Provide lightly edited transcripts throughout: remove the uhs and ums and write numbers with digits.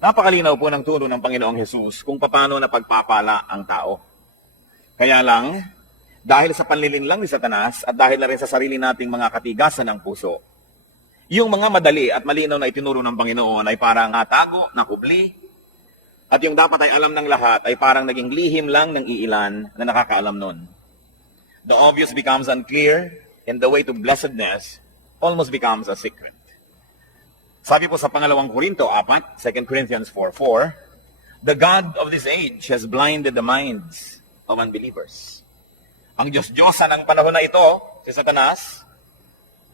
Napakalinaw po ng turo ng Panginoong Hesus kung paano napagpapala ang tao. Kaya lang, dahil sa panlilinlang ni Satanas at dahil na rin sa sarili nating mga katigasan ng puso, yung mga madali at malinaw na itinuro ng Panginoon ay parang natago, nakubli, at yung dapat ay alam ng lahat ay parang naging lihim lang ng iilan na nakakaalam nun. The obvious becomes unclear, and the way to blessedness almost becomes a secret. Sabi po sa pangalawang Korinto 4, 2 Corinthians 4:4, the God of this age has blinded the minds of unbelievers. Ang Diyos-Diyosa ng panahon na ito, si Satanas,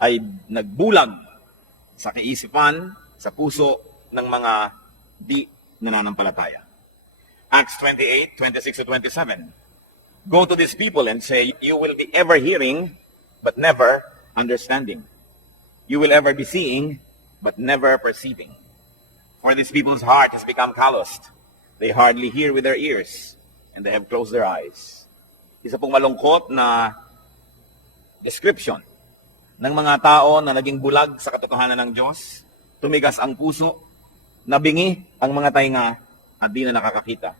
ay nagbulag sa kaisipan, sa puso ng mga di nananampalataya. Acts 28, 26-27. Go to these people and say, you will be ever hearing, but never understanding. You will ever be seeing, but never perceiving. For these people's heart has become calloused. They hardly hear with their ears, and they have closed their eyes. Isa pong malungkot na description ng mga tao na naging bulag sa katotohanan ng Diyos, tumigas ang puso, nabingi ang mga tainga, at di na nakakakita.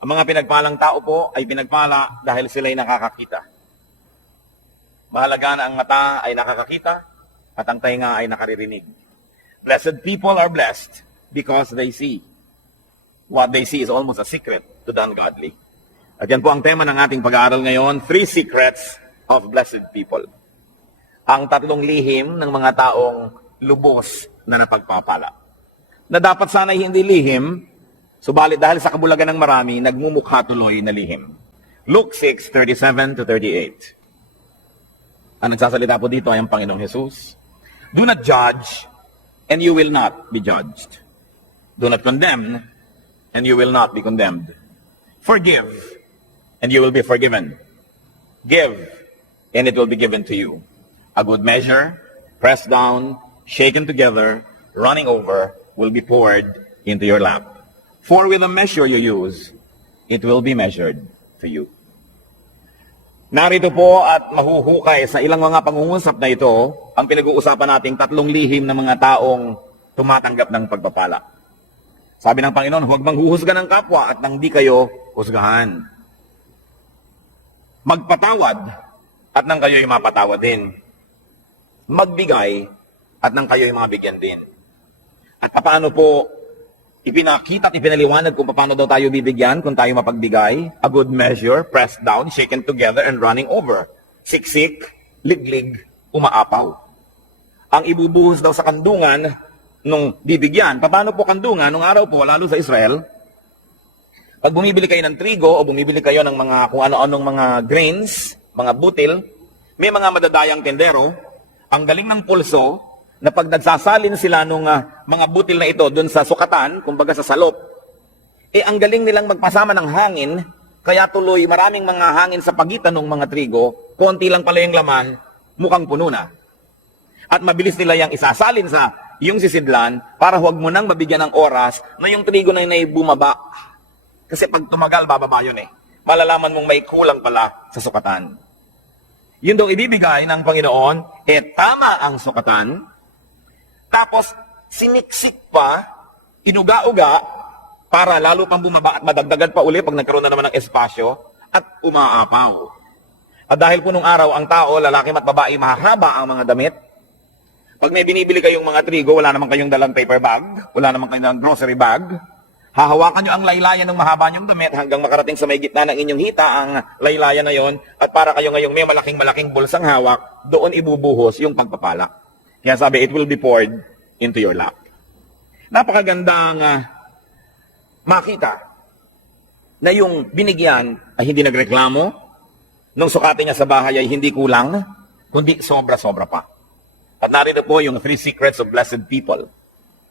Ang mga pinagpalang tao po ay pinagpala dahil sila'y nakakakita. Mahalaga na ang mata ay nakakakita at ang tainga ay nakaririnig. Blessed people are blessed because they see. What they see is almost a secret to the ungodly. At yan po ang tema ng ating pag-aaral ngayon, 3 secrets of blessed people. Ang 3 lihim ng mga taong lubos na napagpapala. Na dapat sana'y hindi lihim, subalit dahil sa kabulagan ng marami, nagmumukha tuloy na lihim. Luke 6:37-38. Ang nagsasalita po dito ay ang Panginoong Hesus. Do not judge, and you will not be judged. Do not condemn, and you will not be condemned. Forgive, and you will be forgiven. Give, and it will be given to you. A good measure, pressed down, shaken together, running over, will be poured into your lap. For with the measure you use, it will be measured to you. Narito po at mahuhukay sa ilang mga pangungusap na ito ang pinag-uusapan nating 3 lihim ng mga taong tumatanggap ng pagpapala. Sabi ng Panginoon, huwag manghuhusga ng kapwa at nang di kayo husgahan. Magpatawad at nang kayo'y mapatawad din. Magbigay at nang kayo'y mabigyan din. At paano po ipinakita at ipinaliwanag kung paano daw tayo bibigyan kung tayo mapagbigay? A good measure, pressed down, shaken together, and running over. Siksik, liglig, umaapaw. Ang ibubuhos daw sa kandungan nung bibigyan. Paano po kandungan? Nung araw po, lalo sa Israel, pag bumibili kayo ng trigo o bumibili kayo ng mga kung ano-anong mga grains, mga butil, may mga madadayang tendero, ang galing ng pulso, na pag nagsasalin sila nung mga butil na ito doon sa sukatan, kumbaga sa salop, ang galing nilang magpasama ng hangin, kaya tuloy maraming mga hangin sa pagitan ng mga trigo, konti lang pala yung laman, mukhang puno na. At mabilis nila yung isasalin sa yung sisidlan para huwag mo nang mabigyan ng oras na yung trigo na yun ay bumaba. Kasi pag tumagal, bababa yun Malalaman mong may kulang pala sa sukatan. Yun daw ibibigay ng Panginoon, tama ang sukatan, tapos, siniksik pa, inuga-uga, para lalo pang bumaba at madagdagan pa uli pag nagkaroon na naman ng espasyo, at umaapaw. At dahil po nung araw, ang tao, lalaki at babae, mahahaba ang mga damit. Pag may binibili kayong mga trigo, wala naman kayong dalang paper bag, wala naman kayong dalang grocery bag, hahawakan nyo ang laylayan ng mahaba nyong damit hanggang makarating sa may gitna ng inyong hita ang laylayan na yon, at para kayo ngayong may malaking bulsang hawak, doon ibubuhos yung pagpapala. Kaya sabi, it will be poured into your lap. Napakagandang makita na yung binigyan ay hindi nagreklamo, nung sukatin niya sa bahay ay hindi kulang, kundi sobra-sobra pa. At narito po yung 3 secrets of blessed people.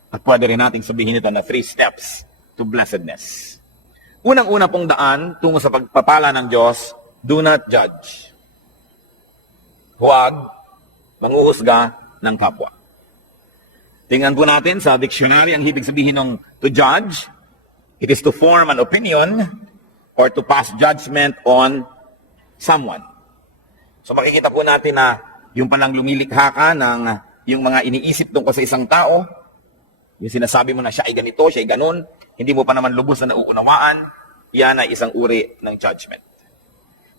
At pwede rin nating sabihin ito na 3 steps to blessedness. Unang-una pong daan tungo sa pagpapala ng Diyos, do not judge. Huwag manghuhusga ng kapwa. Tingnan po natin sa dictionary ang ibig sabihin ng to judge. It is to form an opinion or to pass judgment on someone. So makikita po natin na yung palang lumilikha ka ng yung mga iniisip tungkol sa isang tao, Yung sinasabi mo na siya ay ganito, siya ay ganun, hindi mo pa naman lubos na nauunawaan, yan ay isang uri ng judgment.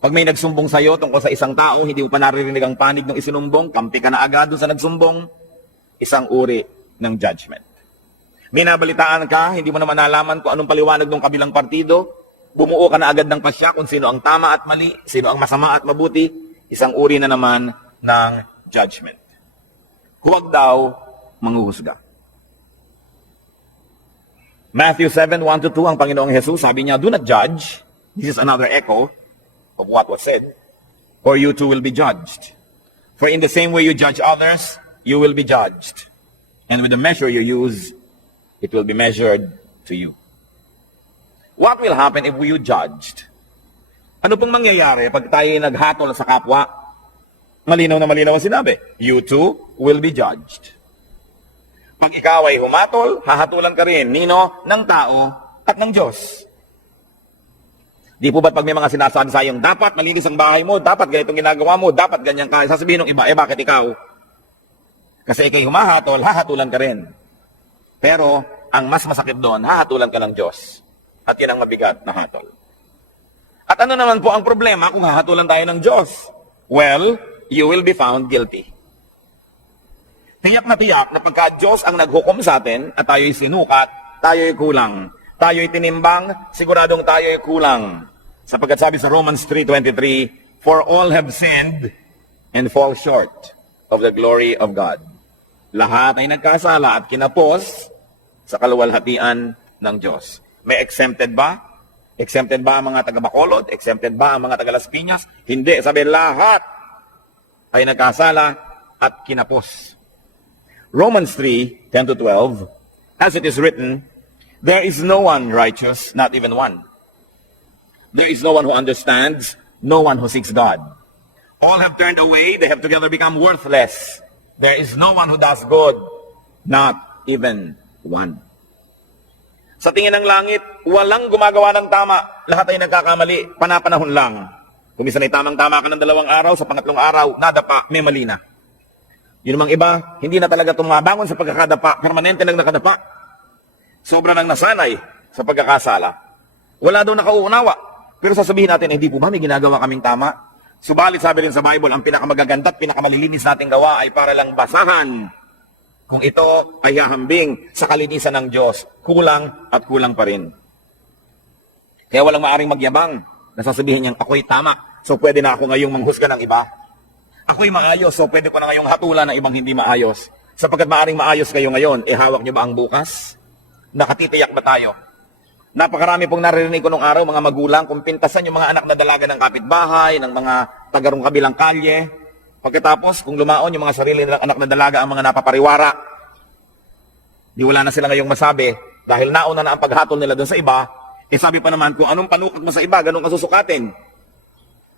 Pag may nagsumbong sa'yo tungkol sa isang tao, hindi mo pa naririnig ang panig ng isinumbong, kampi ka na agad doon sa nagsumbong, isang uri ng judgment. May nabalitaan ka, hindi mo naman nalaman kung anong paliwanag ng kabilang partido, bumuo ka na agad ng pasya kung sino ang tama at mali, sino ang masama at mabuti, isang uri na naman ng judgment. Huwag daw manghuhusga. Matthew 7:1-2, ang Panginoong Jesus, sabi niya, do not judge. This is another echo of what was said, or you too will be judged. For in the same way you judge others, you will be judged. And with the measure you use, it will be measured to you. What will happen if you judged? Ano pong mangyayari pag tayo naghatol sa kapwa? Malinaw na malinaw ang sinabi. You too will be judged. Pag ikaw ay humatol, hahatulan ka rin. Nino? Ng tao at ng Diyos. Di po ba't pag may mga sinasabi sa iyong, dapat malinis ang bahay mo, dapat ganitong ginagawa mo, dapat ganyan ka, sasabihin ng iba, bakit ikaw? Kasi ikay humahatol, hahatulan ka rin. Pero, ang mas masakit doon, hahatulan ka ng Diyos. At yan ang mabigat na hatol. At ano naman po ang problema kung hahatulan tayo ng Diyos? Well, you will be found guilty. Tiyak na pagka Diyos ang naghukom sa atin at tayo'y sinukat, tayo'y kulang. Tayo'y tinimbang, siguradong tayo'y kulang. Sapagkat sabi sa Romans 3:23, for all have sinned and fall short of the glory of God. Lahat ay nagkasala at kinapos sa kaluwalhatian ng Diyos. May exempted ba? Exempted ba ang mga taga-Bacolod? Exempted ba ang mga taga-Las Piñas? Hindi. Sabi, lahat ay nagkasala at kinapos. Romans 3:10-12, as it is written, there is no one righteous, not even one. There is no one who understands, no one who seeks God. All have turned away, they have together become worthless. There is no one who does good, not even one. Sa tingin ng langit, walang gumagawa ng tama. Lahat ay nagkakamali, panapanahon lang. Kung minsan ay tamang-tama ka ng 2 araw, sa pangatlong araw, nadapa, may mali na. Yun namang iba, hindi na talaga tumabangon sa pagkakadapa, permanente nang nakadapa. Sobra nang nasanay sa pagkakasala. Wala daw nakauunawa. Pero sasabihin natin, hindi po ba may ginagawa kaming tama? Subalit sabi rin sa Bible, ang pinakamagaganda at pinakamalilinis nating gawa ay para lang basahan. Kung ito ay hahambing sa kalinisan ng Diyos, kulang at kulang pa rin. Kaya walang maaring magyabang. Nasasabihin niyang, ako'y tama, so pwede na ako ngayong manghusga ng iba. Ako'y maayos, so pwede ko na ngayong hatulan ng ibang hindi maayos. Sapagkat maaring maayos kayo ngayon, hawak niyo ba ang bukas? Nakatitiyak ba tayo? Napakarami pong naririnig ko nung araw, mga magulang, kung pintasan yung mga anak na dalaga ng kapitbahay, ng mga tagarong kabilang kalye. Pagkatapos, kung lumaon yung mga sarili nilang anak na dalaga ang mga napapariwara, di wala na sila ngayong masabi, dahil nauna na ang paghatol nila doon sa iba, sabi pa naman, kung anong panukat mo sa iba, ganun ka susukatin.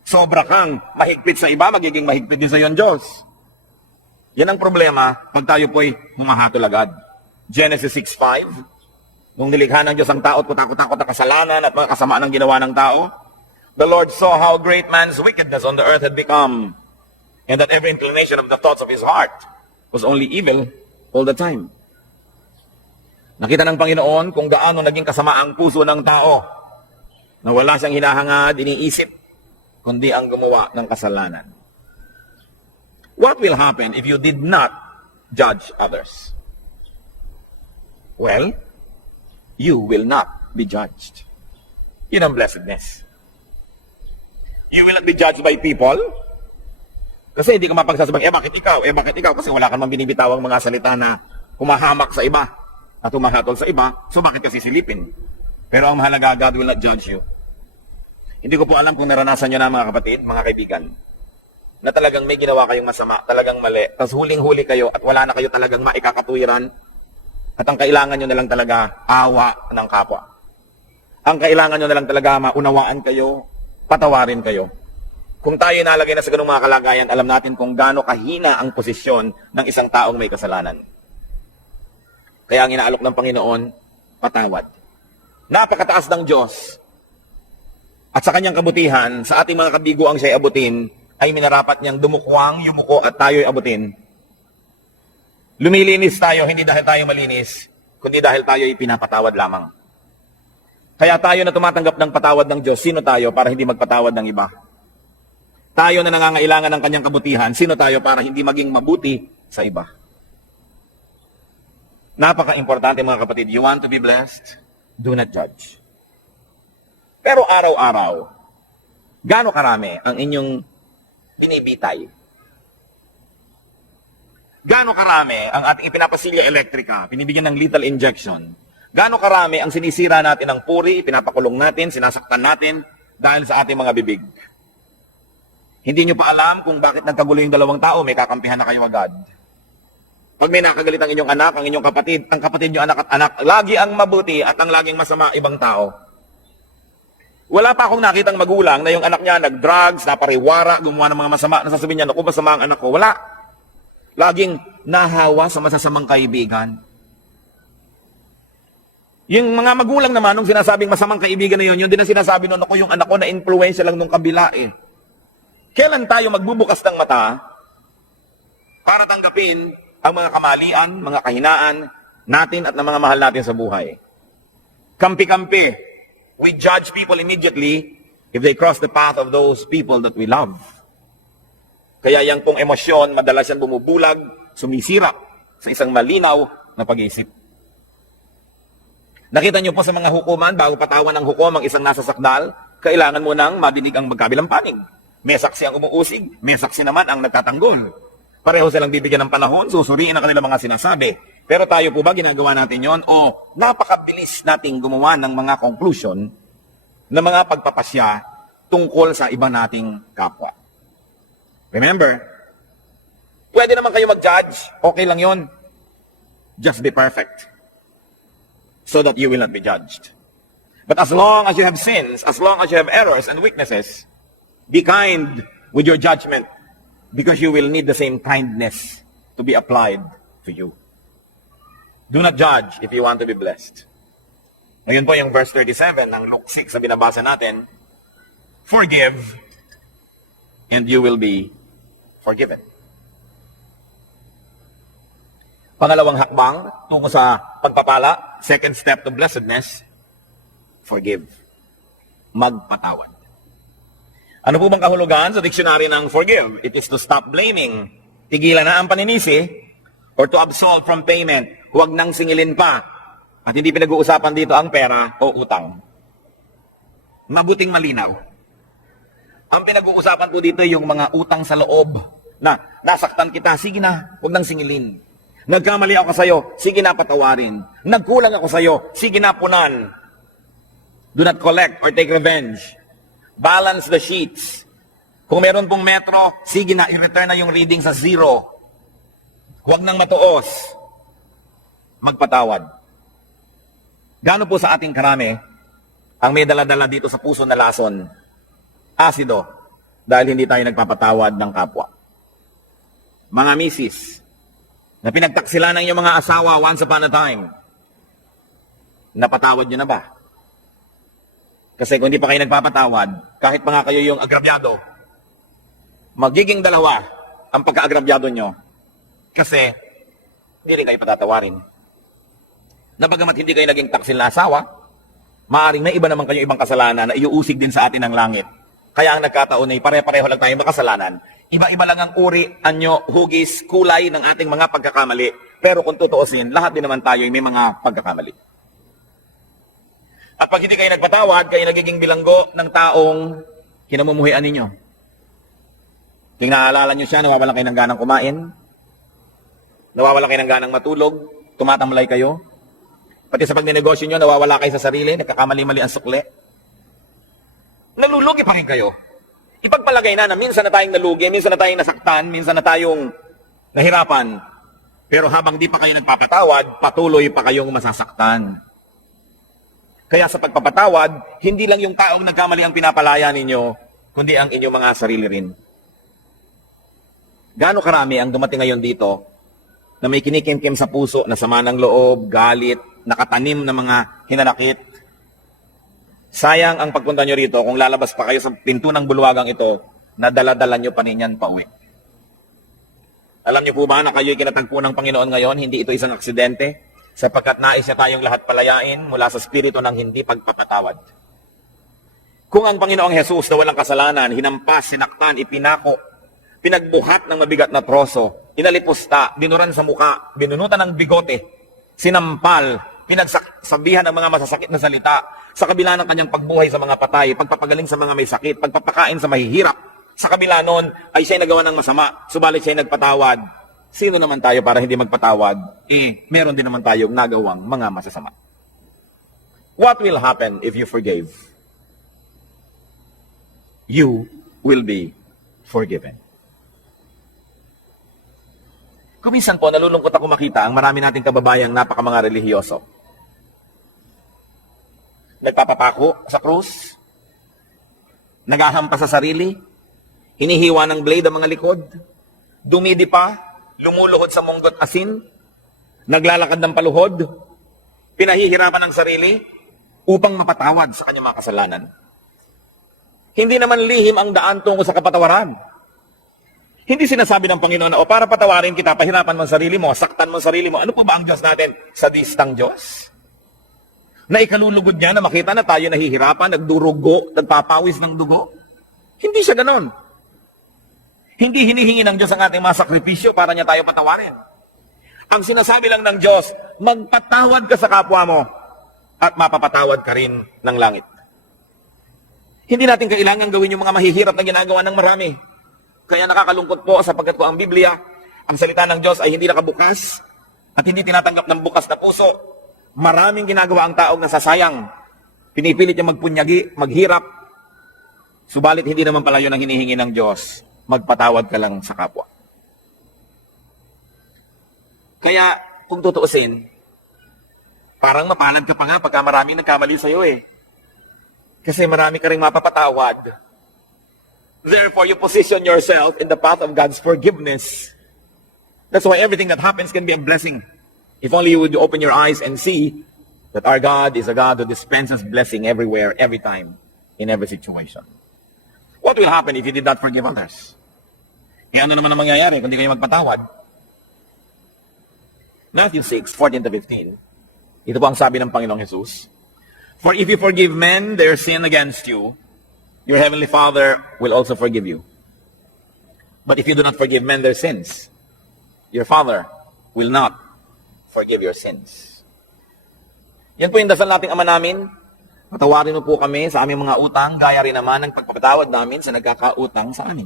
Sobra kang mahigpit sa iba, magiging mahigpit din sa iyo ang Diyos. Yan ang problema pag tayo po'y humahatol agad. Genesis 6:5, nung nilikha ng Diyos ang tao at kutakot-takot na kasalanan at mga kasamaan ng ginawa ng tao, the Lord saw how great man's wickedness on the earth had become, and that every inclination of the thoughts of his heart was only evil all the time. Nakita ng Panginoon kung gaano naging kasama ang puso ng tao, na wala siyang hinahangad, iniisip, kundi ang gumawa ng kasalanan. What will happen if you did not judge others? Well, you will not be judged. Yun ang blessedness. You will not be judged by people. Kasi hindi ka mapagsasabang, bakit ikaw? Bakit ikaw? Kasi wala ka naman binibitawang mga salita na humahamak sa iba at humahatol sa iba, so bakit ka sisilipin? Pero ang mahalaga, God will not judge you. Hindi ko po alam kung naranasan nyo na mga kapatid, mga kaibigan, na talagang may ginawa kayong masama, talagang mali, tapos huling-huli kayo at wala na kayo talagang maikakatuwiran at ang kailangan nyo na lang talaga awa ng kapwa. Ang kailangan nyo na lang talaga maunawaan kayo, patawarin kayo. Kung tayo nalagay na sa ganung mga kalagayan, alam natin kung gaano kahina ang posisyon ng isang taong may kasalanan. Kaya ang inaalok ng Panginoon, patawad. Napakataas ng Diyos. At sa kanyang kabutihan, sa ating mga kabiguang siya'y abutin, ay minarapat niyang dumukwang, yumuko at tayo'y abutin. Lumilinis tayo, hindi dahil tayo malinis, kundi dahil tayo ay pinapatawad lamang. Kaya tayo na tumatanggap ng patawad ng Diyos, sino tayo para hindi magpatawad ng iba? Tayo na nangangailangan ng kanyang kabutihan, sino tayo para hindi maging mabuti sa iba? Napaka-importante mga kapatid, you want to be blessed? Do not judge. Pero araw-araw, gaano karami ang inyong binibitay? Gaano karami ang ating ipinapasilya elektrika, binibigyan ng lethal injection? Gaano karami ang sinisira natin ng puri, pinapakulong natin, sinasaktan natin dahil sa ating mga bibig? Hindi nyo pa alam kung bakit nagkagulo yung dalawang tao, may kakampihan na kayo agad. Pag may nakagalit ang inyong anak, ang inyong kapatid, ang kapatid nyo anak at anak, lagi ang mabuti at ang laging masama ibang tao. Wala pa akong nakitang magulang na yung anak niya nag-drugs, napariwara, gumawa ng mga masama, nasasabihin niya, naku, masama ang anak ko. Wala. Laging nahawa sa masasamang kaibigan. Yung mga magulang naman, nung sinasabing masamang kaibigan na yun din ang sinasabi nun, ako yung anak ko na influensya lang nung kabila eh. Kailan tayo magbubukas ng mata para tanggapin ang mga kamalian, mga kahinaan natin at ng mga mahal natin sa buhay? Kampi-kampi. We judge people immediately if they cross the path of those people that we love. Kaya yang pong emosyon, madalas yan bumubulag, sumisira sa isang malinaw na pag-iisip. Nakita niyo po sa mga hukuman, bago patawan ng hukom ang isang nasa sakdal, kailangan mo nang madinig ang magkabilang panig. May saksi ang umuusig, may saksi naman ang nagtatanggol. Pareho silang bibigyan ng panahon, susuriin ang kanilang mga sinasabi. Pero tayo po ba ginagawa natin yon? O napakabilis nating gumawa ng mga conclusion na mga pagpapasya tungkol sa iba nating kapwa. Remember, pwede naman kayo mag-judge, okay lang yon. Just be perfect so that you will not be judged. But as long as you have sins, as long as you have errors and weaknesses, be kind with your judgment because you will need the same kindness to be applied to you. Do not judge if you want to be blessed. Ngayon po yung verse 37 ng Luke 6 na binabasa natin, forgive and you will be forgiven. Pangalawang hakbang tungo sa pagpapala, second step to blessedness, forgive. Magpatawad. Ano po bang kahulugan sa dictionary ng forgive? It is to stop blaming. Tigilan na ang paninisi or to absolve from payment. Huwag nang singilin pa. At hindi pinag-uusapan dito ang pera o utang. Mabuting malinaw. Ang pinag-uusapan po dito yung mga utang sa loob na nasaktan kita, sige na, huwag nang singilin. Nagkamali ako sa'yo, sige na patawarin. Nagkulang ako sa'yo, sige na punan. Do not collect or take revenge. Balance the sheets. Kung meron pong metro, sige na, i-return na yung reading sa 0. Huwag nang matuos. Magpatawad. Gaano po sa ating karami ang may dala-dala dito sa puso na lason? Asido. Dahil hindi tayo nagpapatawad ng kapwa. Mga misis, na pinagtaksila ng iyong mga asawa once upon a time, napatawad nyo na ba? Kasi kung hindi pa kayo nagpapatawad, kahit pa nga kayo yung agrabyado, magiging dalawa ang pagka-agrabyado nyo. Kasi, hindi rin kayo patatawarin. Na bagamat hindi kayo naging taksil na asawa, maaaring may iba naman kayo ibang kasalanan na iuusig din sa atin ng langit. Kaya ang nagkataon ay pare-pareho lang tayong makasalanan. Iba-iba lang ang uri, anyo, hugis, kulay ng ating mga pagkakamali. Pero kung tutuusin, lahat din naman tayo ay may mga pagkakamali. At pag hindi kayo nagpatawad, kayo nagiging bilanggo ng taong kinamumuhian ninyo. Kung naaalala nyo siya, nawawalan kayo ng ganang kumain, nawawalan kayo ng ganang matulog, tumatamlay kayo. Pati sa pagnenegosyo nyo, nawawala kayo sa sarili, nagkakamali-mali ang sukle. Nalulugi pa rin kayo. Ipagpalagay na minsan na tayong nalugi, minsan na tayong nasaktan, minsan na tayong nahirapan. Pero habang di pa kayo nagpapatawad, patuloy pa kayong masasaktan. Kaya sa pagpapatawad, hindi lang yung taong nagkamali ang pinapalaya ninyo, kundi ang inyong mga sarili rin. Gaano karami ang dumating ngayon dito na may kinikim-kim sa puso na sama ng loob, galit, nakatanim na mga hinanakit. Sayang ang pagpunta nyo rito kung lalabas pa kayo sa pinto ng bulwagang ito na dala-dala nyo pa ninyan pauwi. Alam nyo po ba na kayo'y kinatagpo ng Panginoon ngayon, hindi ito isang aksidente? sapagkat nais niya tayong lahat palayain mula sa spirito ng hindi pagpapatawad. Kung ang Panginoong Jesus na walang kasalanan, hinampas, sinaktan, ipinako, pinagbuhat ng mabigat na troso, inalipusta, dinuran sa muka, binunutan ng bigote, sinampal, pinagsabihan ng mga masasakit na salita, sa kabila ng kanyang pagbuhay sa mga patay, pagpapagaling sa mga may sakit, pagpapakain sa mahihirap, sa kabila nun ay siya'y nagawa ng masama, subalit siya'y nagpatawad. Sino naman tayo para hindi magpatawad? Meron din naman tayong nagawang mga masasama. What will happen if you forgave? You will be forgiven. Kuminsan po, nalulungkot ako makita ang marami nating kababayang napaka-mga relihiyoso. Nagpapapako sa krus, naghahampas sa sarili, hinihiwa ng blade ang mga likod, dumidi pa, lumuluhod sa munggot asin, naglalakad ng paluhod, pinahihirapan ng sarili upang mapatawad sa kanyang mga kasalanan. Hindi naman lihim ang daan tungo sa kapatawaran. Hindi sinasabi ng Panginoon na, o para patawarin kita, pahirapan mo ang sarili mo, saktan mo ang sarili mo. Ano po ba ang Diyos natin? Sadistang Diyos? Na ikalulugod niya na makita na tayo nahihirapan, nagdurugo, nagpapawis ng dugo? Hindi siya ganon. Hindi hinihingi ng Diyos ang ating mga sakripisyo para niya tayo patawarin. Ang sinasabi lang ng Diyos, magpatawad ka sa kapwa mo at mapapatawad ka rin ng langit. Hindi natin kailangan gawin yung mga mahihirap na ginagawa ng marami. Kaya nakakalungkot po sapagkat po ang Biblia, ang salita ng Diyos ay hindi nakabukas at hindi tinatanggap ng bukas na puso. Maraming ginagawa ang taong nasasayang. Pinipilit niya magpunyagi, maghirap. Subalit hindi naman pala yun ang hinihingi ng Diyos. Magpatawad ka lang sa kapwa. Kaya kung tutuusin, parang mapalad ka pa nga pagka maraming nagkamali sa'yo eh. Kasi marami ka rin mapapatawad. Therefore, you position yourself in the path of God's forgiveness. That's why everything that happens can be a blessing. If only you would open your eyes and see that our God is a God who dispenses blessing everywhere, every time, in every situation. What will happen if you did not forgive others? Ano naman ang mangyayari kung di kayo magpatawad? Matthew 6:14-15. Ito po ang sabi ng Panginoong Jesus. For if you forgive men their sin against you, your heavenly Father will also forgive you. But if you do not forgive men their sins, your Father will not forgive your sins. Yan po yung dasal nating Ama namin. Patawarin mo po kami sa aming mga utang, gaya rin naman ng pagpapatawad namin sa nagkakautang sa amin.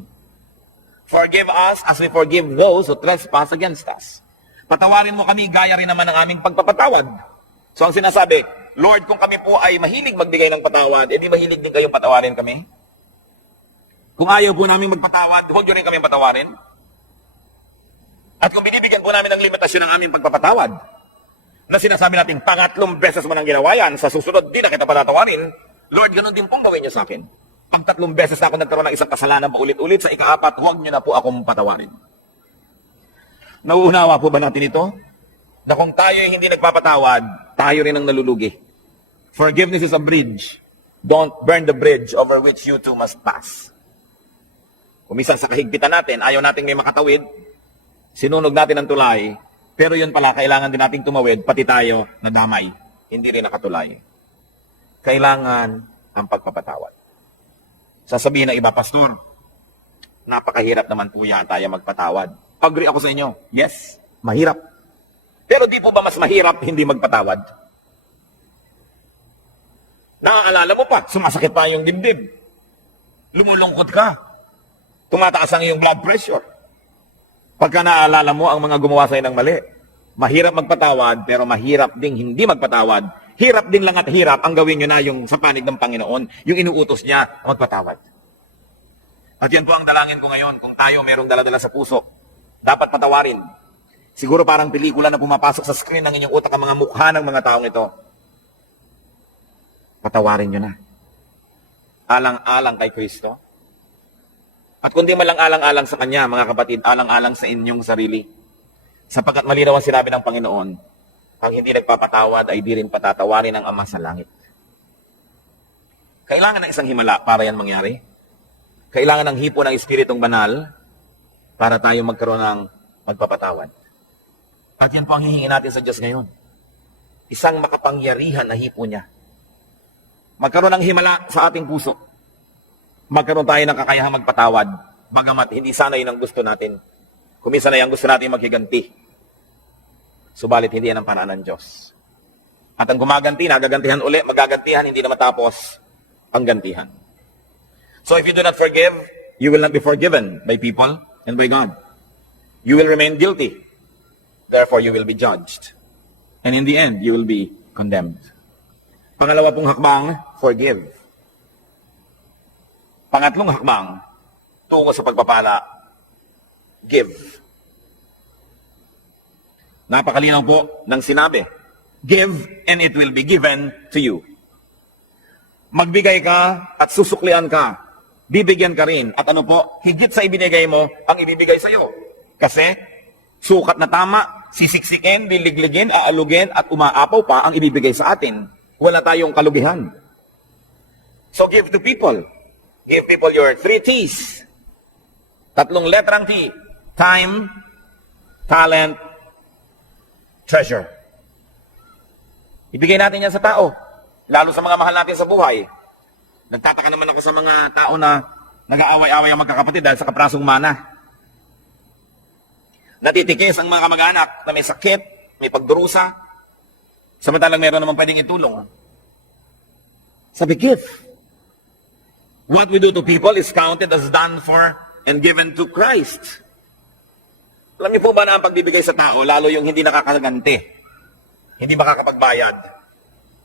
Forgive us as we forgive those who trespass against us. Patawarin mo kami, gaya rin naman ng aming pagpapatawad. So ang sinasabi, Lord, kung kami po ay mahilig magbigay ng patawad, edi mahilig din kayong patawarin kami. Kung ayaw po namin magpatawad, huwag nyo rin kami patawarin. At kung binibigyan po namin ng limitasyon ng aming pagpapatawad, na sinasabi natin, pangatlong beses mo nang ginawa yan, sa susunod di na kita patatawarin, Lord, ganun din pong gawin niyo sa akin. Pag 3 beses na ako nagkaroon ng isang kasalanan pa ulit-ulit, sa ika-4, huwag niyo na po akong patawarin. Nauunawa po ba natin ito? Na kung tayo ay hindi nagpapatawad, tayo rin ang nalulugi. Forgiveness is a bridge. Don't burn the bridge over which you too must pass. Kung minsan sa kahigpitan natin, ayaw natin may makatawid, sinunog natin ang tulay, pero yun pala, kailangan din nating tumawid, pati tayo nadamay. Hindi rin nakatulay. Kailangan ang pagpapatawad. Sasabihin ng iba, Pastor, napakahirap naman po yata yung magpatawad. Agree ako sa inyo. Yes, mahirap. Pero di po ba mas mahirap hindi magpatawad? Naaalala mo pa, sumasakit pa yung dibdib. Lumulungkot ka. Tumataas ang iyong blood pressure. Pagka naaalala mo ang mga gumawa sa'yo ng mali, mahirap magpatawad, pero mahirap ding hindi magpatawad. Hirap din lang at hirap ang gawin nyo na yung sa panig ng Panginoon, yung inuutos niya magpatawad. At yan po ang dalangin ko ngayon, kung tayo merong daladala sa puso, dapat patawarin. Siguro parang pelikula na pumapasok sa screen ng inyong utak ang mga mukha ng mga taong ito. Patawarin nyo na. Alang-alang kay Kristo. At kundi malang alang-alang sa Kanya, mga kapatid, alang-alang sa inyong sarili. Sapagkat malinaw ang sinabi ng Panginoon, ang hindi nagpapatawad ay di rin patatawarin ng Ama sa langit. Kailangan ng isang himala para yan mangyari. Kailangan ng hipo ng Espiritong Banal para tayo magkaroon ng magpapatawad. At yan po ang hihingi natin sa Diyos ngayon. isang makapangyarihan na hipo niya. Magkaroon ng himala sa ating puso. Magkaroon tayo ng kakayahang magpatawad, bagamat hindi sana yun ang gusto natin. Kuminsan na yung gusto natin maghiganti. Subalit hindi yan ang paraan ng Diyos. At ang gumaganti, nagagantihan uli, magagantihan, hindi na matapos ang gantihan. So if you do not forgive, you will not be forgiven by people and by God. You will remain guilty. Therefore, you will be judged. And in the end, you will be condemned. Pangalawa pong hakbang, forgive. Pangatlong hakbang, tungo sa pagpapala, give. Napakalinaw po ng sinabi, give and it will be given to you. Magbigay ka at susuklian ka. Bibigyan ka rin. At ano po, higit sa ibinigay mo, ang ibibigay sa iyo. Kasi, sukat na tama, sisiksikin, liligligin, aalugin, at umaapaw pa ang ibibigay sa atin. Wala tayong kalugihan. So give to people. Give people your 3 T's. 3 letrang T. Time, talent, treasure. Ibigay natin yan sa tao. Lalo sa mga mahal natin sa buhay. Nagtataka naman ako sa mga tao na nag-aaway-away ang magkakapatid dahil sa kaprasong mana. Natitikis ang mga kamag-anak na may sakit, may pagdurusa, samantalang meron naman pwedeng itulong. Sabi, give. What we do to people is counted as done for and given to Christ. Alam niyo po ba na ang pagbibigay sa tao, lalo yung hindi nakakaganti, hindi makakapagbayad,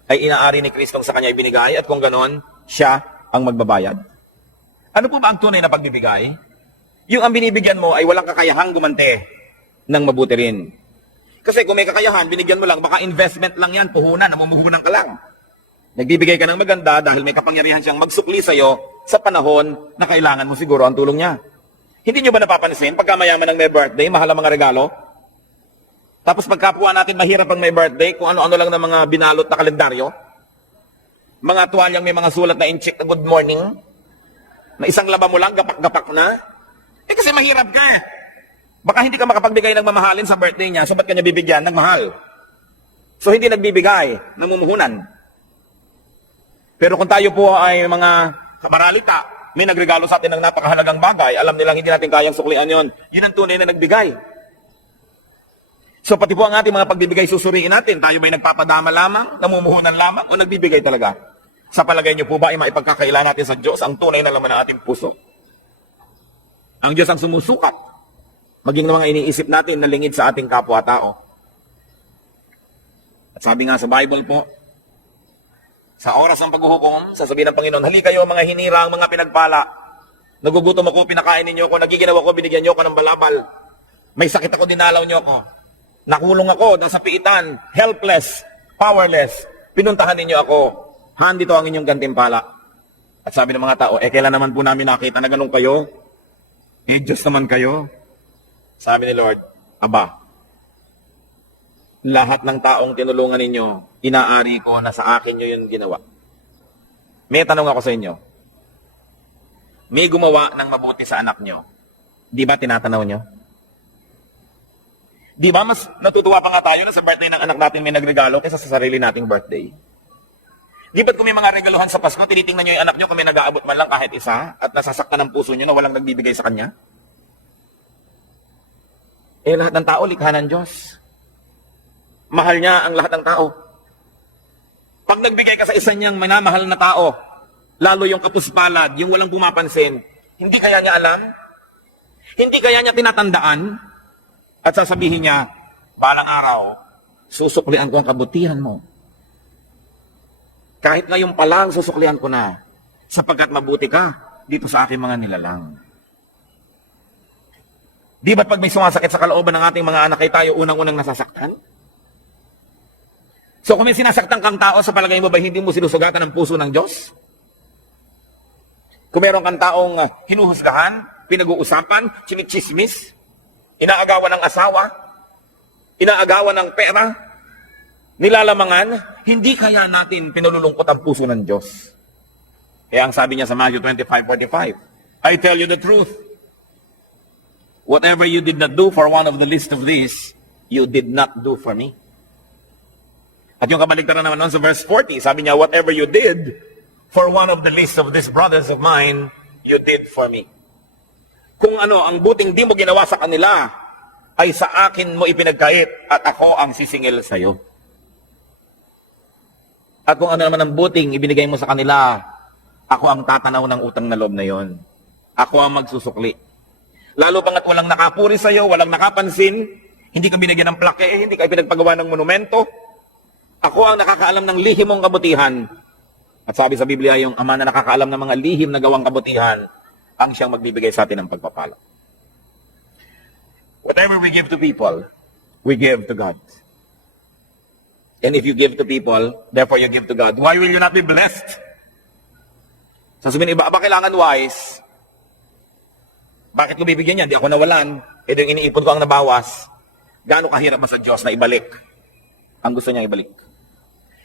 ay inaari ni Kristong sa kanya ibinigay at kung ganon, siya ang magbabayad. Ano po ba ang tunay na pagbibigay? Yung ang binibigyan mo ay walang kakayahang gumante ng mabuti rin. Kasi kung may kakayahan, binigyan mo lang, baka investment lang yan, puhunan, namumuhunan ka lang. Nagbibigay ka ng maganda dahil may kapangyarihan siyang magsukli sa'yo sa panahon na kailangan mo siguro ang tulong niya. Hindi nyo ba napapansin, pagka mayaman ng may birthday, mahal ang mga regalo? Tapos pagkapuan natin mahirap ang may birthday, kung ano-ano lang ng mga binalot na kalendaryo, mga tuwalyang may mga sulat na in-check na good morning, na isang laba mo lang, gapak-gapak na. Eh kasi mahirap ka. Baka hindi ka makapagbigay ng mamahalin sa birthday niya, so ba't kanya bibigyan ng mahal? So hindi nagbibigay, namumuhunan. Pero kung tayo po ay mga kamaralita, may nagregalo sa atin ng napakahalagang bagay, alam nilang hindi natin kayang suklian yon. Yun ang tunay na nagbigay. So pati po ang ating mga pagbibigay susuriin natin, tayo ba'y nagpapadama lamang, namumuhunan lamang, o nagbibigay talaga? Sa palagay niyo po ba ay maipagkakaila natin sa Diyos ang tunay na laman ng ating puso? Ang Diyos ang sumusukat, maging ng mga iniisip natin na lingid sa ating kapwa-tao. At sabi nga sa Bible po, sa oras ng paghuhukom, sasabihin ng Panginoon, hali kayo mga hinirang, mga pinagpala. Nagugutom ako, pinakain ninyo ako, nagiginaw ako, binigyan niyo ako ng balabal. May sakit ako, dinalaw niyo ako. Nakulong ako, nasa piitan, helpless, powerless. Pinuntahan ninyo ako. Handito ang inyong gantimpala. At sabi ng mga tao, kailan naman po namin nakita na ganun kayo? Diyos naman kayo. Sabi ni Lord, Aba, lahat ng taong tinulungan ninyo, inaari ko na sa akin nyo yung ginawa. May tanong ako sa inyo. May gumawa ng mabuti sa anak nyo. Di ba tinatanaw nyo? Di ba mas natutuwa pa nga tayo na sa birthday ng anak natin may nagregalo kaysa sa sarili nating birthday? Di ba't kung may mga regaluhan sa Pasko, tinitingnan nyo yung anak nyo kung may nag-aabot man lang kahit isa at nasasaktan ng puso nyo na walang nagbibigay sa kanya? Lahat ng tao, likha ng Diyos. Mahal niya ang lahat ng tao. Pag nagbigay ka sa isa niyang minamahal na tao, lalo yung kapuspalad, yung walang pumapansin, hindi kaya niya alam? Hindi kaya niya tinatandaan? At sasabihin niya, balang araw, susuklian ko ang kabutihan mo. Kahit ngayon pa lang, susuklian ko na, sapagkat mabuti ka dito sa aking mga nilalang. Di ba't pag may sumasakit sa kalooban ng ating mga anak ay tayo unang-unang nasasaktan? So kung may sinasaktan kang tao, sa palagay mo ba hindi mo sinusugatan ang puso ng Diyos? Kung meron kang taong hinuhusgahan, pinag-uusapan, chinichismis, inaagawan ng asawa, inaagawan ng pera, nilalamangan, hindi kaya natin pinululungkot ang puso ng Diyos. Kaya ang sabi niya sa Matthew 25:45, I tell you the truth, whatever you did not do for one of the least of these, you did not do for me. At yung kabaligtaran naman nun sa verse 40, sabi niya, whatever you did for one of the least of these brothers of mine, you did for me. Kung ano, ang buting di mo ginawa sa kanila, ay sa akin mo ipinagkait at ako ang sisingil sa iyo. At kung ano naman ang buting ibinigay mo sa kanila, ako ang tatanaw ng utang na loob na yon. Ako ang magsusukli. Lalo pangat walang nakapuri sa iyo, walang nakapansin, hindi ka binigyan ng plaque, hindi ka pinagpagawa ng monumento. Ako ang nakakaalam ng lihim mong kabutihan. At sabi sa Biblia, yung ama na nakakaalam ng mga lihim na gawang kabutihan, ang siyang magbibigay sa atin ng pagpapala. Whatever we give to people, we give to God. And if you give to people, therefore you give to God, why will you not be blessed? Sasabihin, iba ba kailangan wise? Bakit ko bibigyan yan? Di ako nawalan. E yung iniipon ko ang nabawas. Gaano kahirap ba sa Diyos na ibalik ang gusto niya ibalik?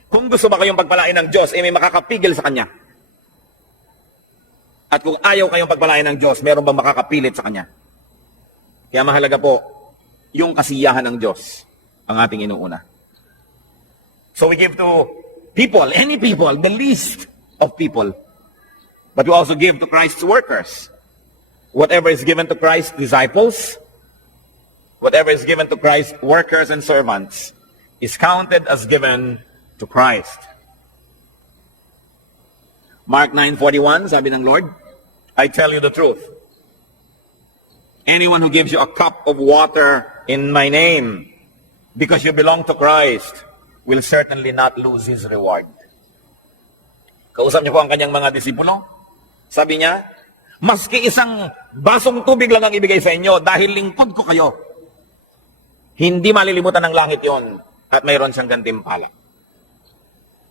Kung gusto ba kayong pagpalain ng Diyos, may makakapigil sa Kanya. At kung ayaw kayong pagpalain ng Diyos, meron bang makakapilit sa Kanya? Kaya mahalaga po, yung kasiyahan ng Diyos ang ating inuuna. So we give to people, any people, the least of people. But we also give to Christ's workers. Whatever is given to Christ's disciples, whatever is given to Christ's workers and servants, is counted as given to Christ. Mark 9:41, sabi ng Lord, I tell you the truth. Anyone who gives you a cup of water in my name, because you belong to Christ, will certainly not lose his reward. Kausap niyo po ang kanyang mga disipulo. Sabi niya, maski isang basong tubig lang ang ibigay sa inyo dahil lingkod ko kayo, hindi malilimutan ng langit yon at mayroon siyang gantimpala.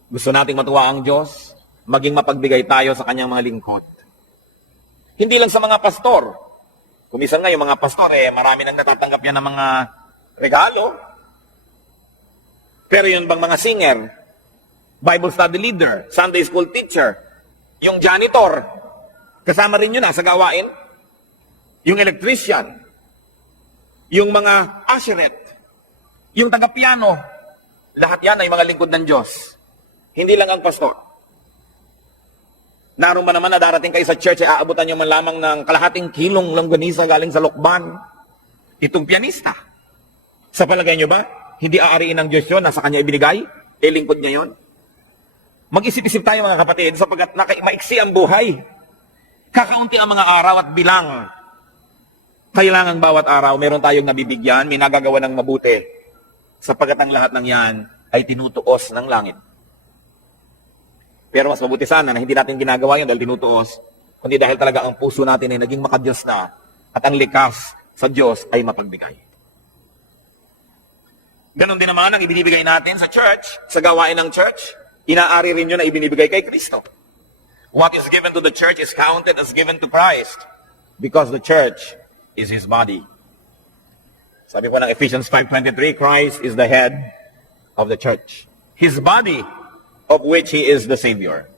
Gusto nating matuwa ang Diyos, maging mapagbigay tayo sa kanyang mga lingkod. Hindi lang sa mga pastor. Kumisan nga yung mga pastor, marami nang natatanggap yan ng mga regalo. Pero yung bang mga singer, Bible study leader, Sunday school teacher, yung janitor, kasama rin yun sa gawain. Yung electrician, yung mga usherette, yung taga-piano, lahat yan ay mga lingkod ng Diyos. Hindi lang ang pastor. Naroon ba naman na darating kayo sa church, aabutan nyo man lamang ng kalahating kilong longganisa galing sa lokban? Itong pianista. Sa palagay nyo ba, hindi aariin ng Diyos yun, nasa kanya ibinigay? Lingkod niya yun? Mag-isip-isip tayo mga kapatid, sapagkat maiksi ang buhay. Kakaunti ang mga araw at bilang. Kailangan bawat araw, meron tayong nabibigyan, may nagagawa ng mabuti. Sapagkat ang lahat ng yan ay tinutuos ng langit. Pero mas mabuti sana na hindi natin ginagawa yun dahil tinutuos, kundi dahil talaga ang puso natin ay naging makadiyos na at ang likas sa Diyos ay mapagbigay. Ganon din naman ang ibinibigay natin sa church, sa gawain ng church, inaari rin yun na ibinibigay kay Kristo. What is given to the church is counted as given to Christ because the church is His body. Sabi po ng Ephesians 5:23, Christ is the head of the church. His body, of which He is the Savior.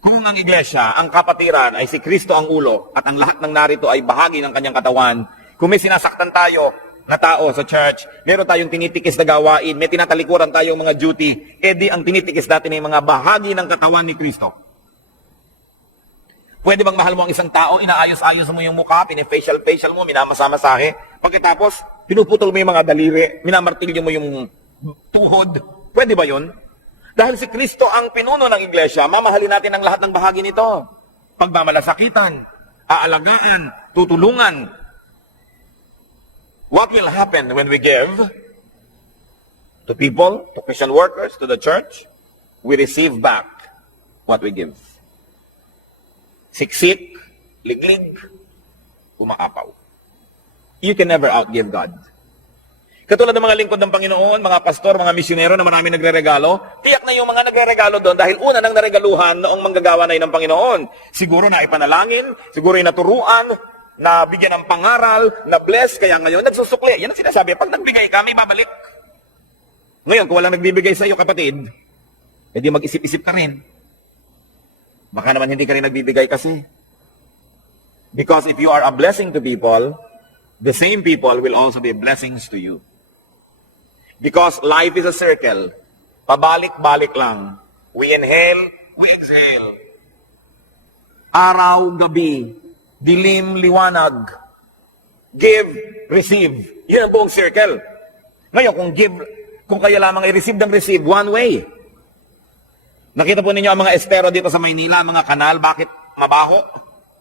Kung ang iglesia, ang kapatiran ay si Kristo ang ulo at ang lahat ng narito ay bahagi ng kanyang katawan, kung may sinasaktan tayo na tao sa church, meron tayong tinitikis na gawain, may tinatalikuran tayong mga duty, edi ang tinitikis natin ay mga bahagi ng katawan ni Kristo. Pwede bang mahal mo ang isang tao, inaayos-ayos mo yung mukha, pinifacial-facial mo, minamasa-masahe, pagkatapos pinuputol mo yung mga daliri, minamartilyo mo yung tuhod, pwede ba yun? Dahil si Kristo ang pinuno ng iglesia, mamahalin natin ang lahat ng bahagi nito. Pagmamalasakitan, aalagaan, tutulungan. What will happen when we give to people, to Christian workers, to the church? We receive back what we give. Siksik, liglig, umaapaw. You can never outgive God. Katulad ng mga lingkod ng Panginoon, mga pastor, mga misyonero na marami nagre-regalo, tiyak na yung mga nagre-regalo doon dahil una nang naregaluhan noong manggagawa na yun ng Panginoon. Siguro na ipanalangin, siguro yung naturuan, na bigyan ng pangaral, na bless, kaya ngayon nagsusukli. Yan ang sinasabi, pag nagbigay ka, may babalik. Ngayon, kung walang nagbibigay sa iyo, kapatid, edi mag-isip-isip ka rin. Baka naman hindi ka rin nagbibigay kasi. Because if you are a blessing to people, the same people will also be blessings to you. Because life is a circle Pabalik-balik lang. We inhale, we exhale. Araw, gabi, dilim, liwanag. Give, receive. Yan ang buong circle. Ngayon, kung kayo lamang i-receive ng receive, one way. Nakita po ninyo ang mga estero dito sa Maynila, mga kanal, bakit mabaho?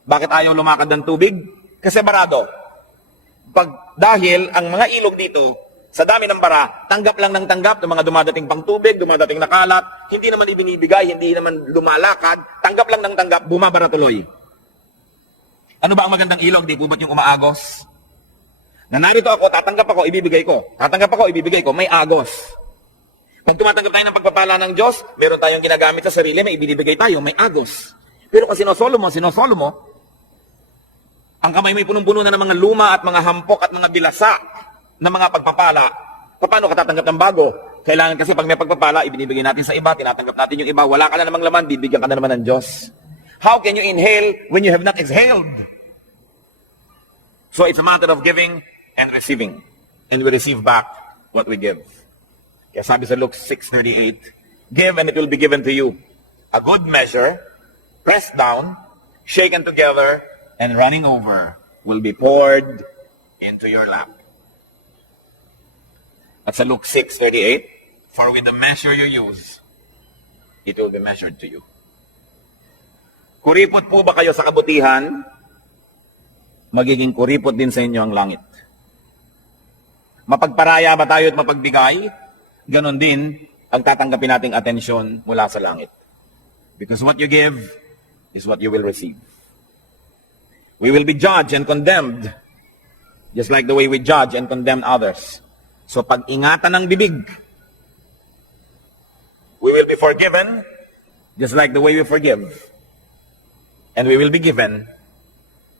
Bakit ayaw lumakad ng tubig? Kasi barado. Dahil ang mga ilog dito, sa dami ng bara, tanggap lang ng tanggap ng mga dumadating pang tubig, dumadating na kalat, hindi naman ibinibigay, hindi naman lumalakad, tanggap lang ng tanggap, bumabara tuloy. Ano ba ang magandang ilog? Di po ba't yung umaagos? Na narito ako, tatanggap ako, ibibigay ko. Tatanggap ako, ibibigay ko. May agos. Pag tumatanggap tayo ng pagpapala ng Diyos, meron tayong ginagamit sa sarili, may ibinibigay tayo, may agos. Pero kung sinosolo mo, ang kamay mo'y punong-puno na ng mga luma at mga hampok at mga bilasa na mga pagpapala, paano ka tatanggap ng bago? Kailangan kasi pag may pagpapala, ibinibigay natin sa iba, tinatanggap natin yung iba, wala ka na namang laman, bibigyan ka na naman ng Diyos. How can you inhale when you have not exhaled? So it's a matter of giving and receiving. And we receive back what we give. Kaya sabi sa Luke 6:38, give and it will be given to you. A good measure, pressed down, shaken together, and running over, will be poured into your lap. At sa Luke 6:38, for with the measure you use, it will be measured to you. Kuripot po ba kayo sa kabutihan? Magiging kuripot din sa inyo ang langit. Mapagparaya ba tayo at mapagbigay? Ganon din ang tatanggapin nating atensyon mula sa langit. Because what you give is what you will receive. We will be judged and condemned, just like the way we judge and condemn others. So pag-ingatan ng bibig. We will be forgiven, just like the way we forgive. And we will be given,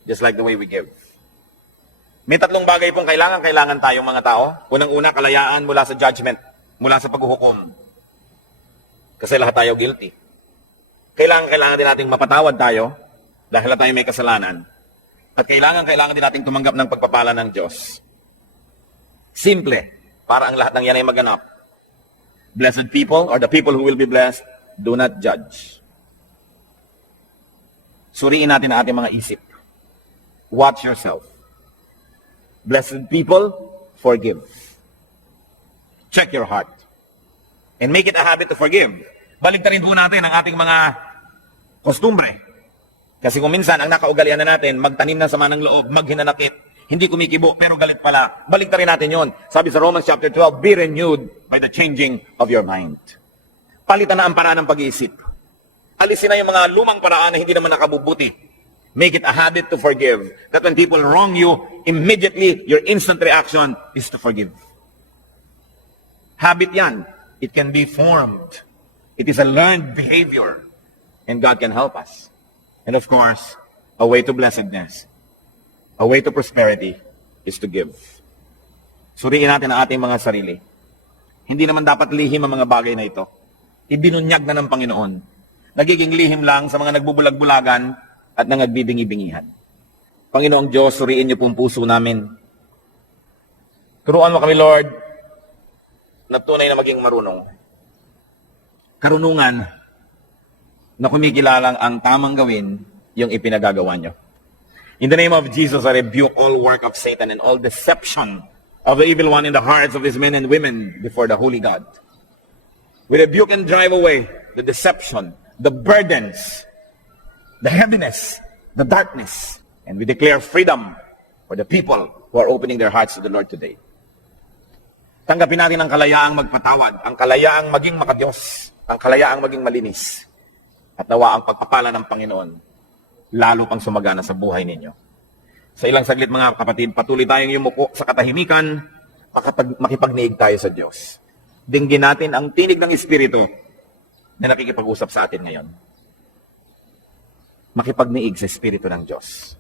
just like the way we give. May tatlong bagay pong kailangan tayong mga tao. Unang-una, kalayaan mula sa judgment, mula sa paghuhukom. Kasi lahat tayo guilty. Kailangan din nating mapatawad tayo, dahil tayo may kasalanan. At kailangan din nating tumanggap ng pagpapala ng Diyos. Simple. Para ang lahat ng yan ay maganap. Blessed people, or the people who will be blessed, do not judge. Suriin natin ang ating mga isip. Watch yourself. Blessed people, forgive. Check your heart. And make it a habit to forgive. Baliktarin po natin ang ating mga kostumbre. Kasi kung minsan, ang nakaugalian na natin, magtanim ng sama ng loob, maghinanakit, hindi kumikibo, pero galit pala. Baliktarin natin yon. Sabi sa Romans chapter 12, be renewed by the changing of your mind. Palitan na ang paraan ng pag-iisip. Alisin na yung mga lumang paraan na hindi naman nakabubuti. Make it a habit to forgive. That when people wrong you, immediately, your instant reaction is to forgive. Habit yan. It can be formed. It is a learned behavior. And God can help us. And of course, a way to blessedness, a way to prosperity is to give. Suriin natin ang ating mga sarili. Hindi naman dapat lihim ang mga bagay na ito. Ibinunyag na ng Panginoon. Nagiging lihim lang sa mga nagbubulag-bulagan at nangagbibingi-bingihan. Panginoong Diyos, suriin niyo pong puso namin. Turuan mo kami, Lord, na tunay na maging marunong. Karunungan na kumikilalang ang tamang gawin yung ipinagagawa niyo. In the name of Jesus, I rebuke all work of Satan and all deception of the evil one in the hearts of these men and women before the Holy God. We rebuke and drive away the deception, the burdens, the heaviness, the darkness, and we declare freedom for the people who are opening their hearts to the Lord today. Tanggapin natin ang kalayaang magpatawad, ang kalayaang maging makadiyos, ang kalayaang maging malinis, at nawa ang pagpapala ng Panginoon lalo pang sumagana sa buhay ninyo. Sa ilang saglit mga kapatid, patuloy tayong yumuko sa katahimikan, makipagniig tayo sa Diyos. Dinggin natin ang tinig ng Espiritu na nakikipag-usap sa atin ngayon. Makipagniig sa Espiritu ng Diyos.